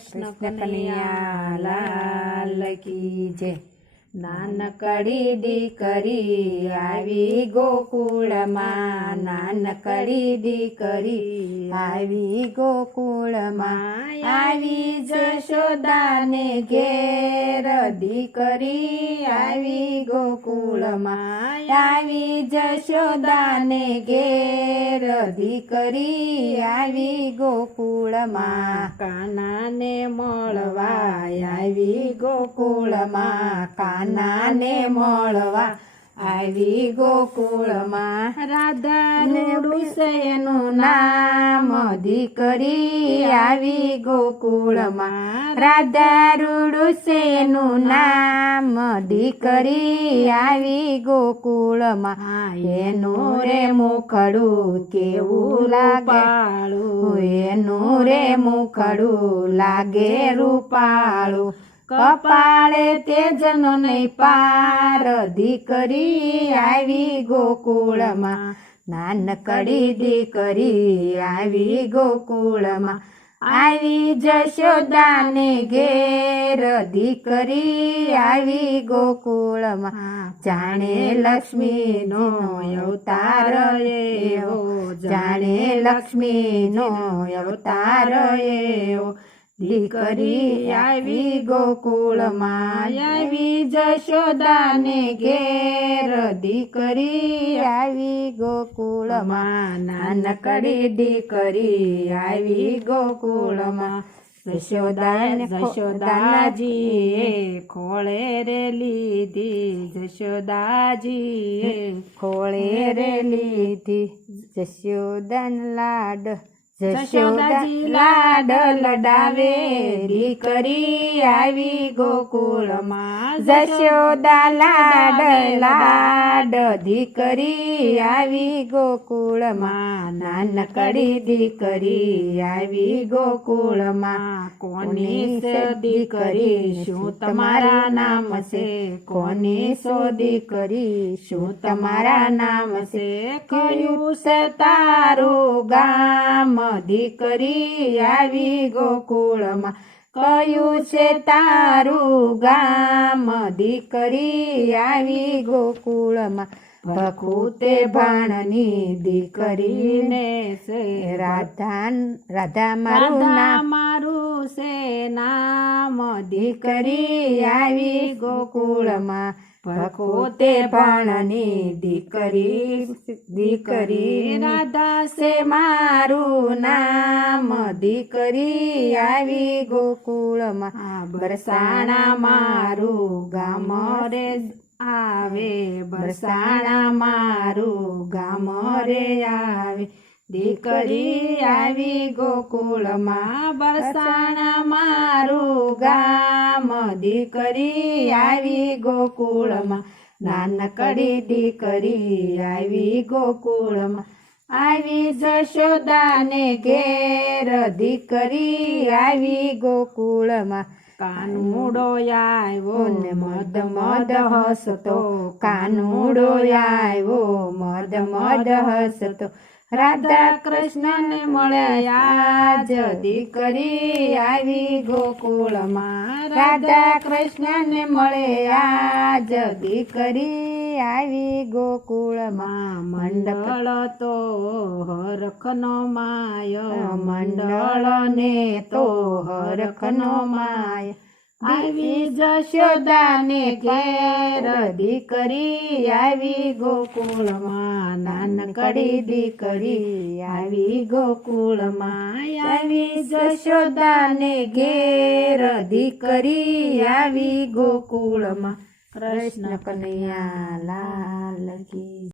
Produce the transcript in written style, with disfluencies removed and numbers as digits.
કૃષ્ણ કનૈયા લાલ કી જય। નાનકડી દીકરી આવી ગોકુળમાં, નાનકડી દીકરી આવી ગોકુળમાં, આવી જશોદાને ઘેર દીકરી આવી ગોકુળમાં, આવી જશોદાને ઘેર દીકરી આવી ગોકુળમાં, કાનાને મળવા આવી ગોકુળમાં, કાનાને મળવા આવી ગોકુળમાં, રાધાનું એનું નામ દીકરી આવી ગોકુળમાં, રાધા રૂડુસેનું નામ દીકરી આવી ગોકુળમાં, એનું રે મુખડું કેવું લાગે, એનું રે મુખડું લાગે રૂપાળું, કપાળે તેજનો નહીં પાર દીકરી આવી ગોકુળમાં, નાનકડી દીકરી આવી ગોકુળમાં, આવી જશોદાને ઘેર દીકરી આવી ગોકુળમાં, જાણે લક્ષ્મીનો અવતાર એવો, જાણે લક્ષ્મીનો અવતાર એવો, દીકરી આવી ગોકુળમાં, આવી જશોદાને ઘેર દીકરી આવી ગોકુળમાં, નાનકડી દીકરી આવી ગોકુળમાં, જશોદાજીએ ખોળે રે લીધી, જશોદાજીએ ખોળે રે લીધી, જશોદાન લાડ, જશોદાજી લાડ લડાવે દીકરી આવી ગોકુળમાં, જશોદા લાડ લાડ દીકરી આવી ગોકુળમાં, નાનકડી દીકરી આવી ગોકુળમાં, કોની સો દીકરી શું તમારા નામ છે, કોની સો દીકરી શું તમારા નામ છે, કયું છે તારું ગામ દીકરી આવી ગોકુળમાં, કયું છે તારું ગામ દીકરી આવી ગોકુળમાં, ભખુતે ભાણની દીકરીને છે રાધા મારું છે નામ દીકરી આવી ગોકુળમાં, ભખુતે ભાણની દીકરી રાધા છે મારું નામ દીકરી આવી ગોકુળમાં, બરસાણા મારું ગામ રે આવે, બરસાણા મારું ગામ રે આવે, દીકરી આવી ગોકુળમાં, બરસાણા મારું ગામ દીકરી આવી ગોકુળમાં, નાનકડી દીકરી આવી ગોકુળમાં, આવી જશોદાને ઘેર દીકરી આવી ગોકુળમાં, કાનુડો આવ્યો ને મદ મદ હસતો, કાનુડો આવ્યો મદ મદ હસતો, રાધા કૃષ્ણને મળ્યા જ દીકરી આવી ગોકુળમાં, રાધા કૃષ્ણને મળ્યા જ દીકરી આવી ગોકુળમાં, મંડળ તો હરખનો માય, મંડળને તો હરખનો માય, આવી જશોદાને ઘેર દીકરી આવી ગોકુળમાં, નાનકડી દીકરી આવી ગોકુળમાં, આવી જશોદાને ઘેર દીકરી આવી ગોકુળમાં, કૃષ્ણ કનૈયા લાલ કી।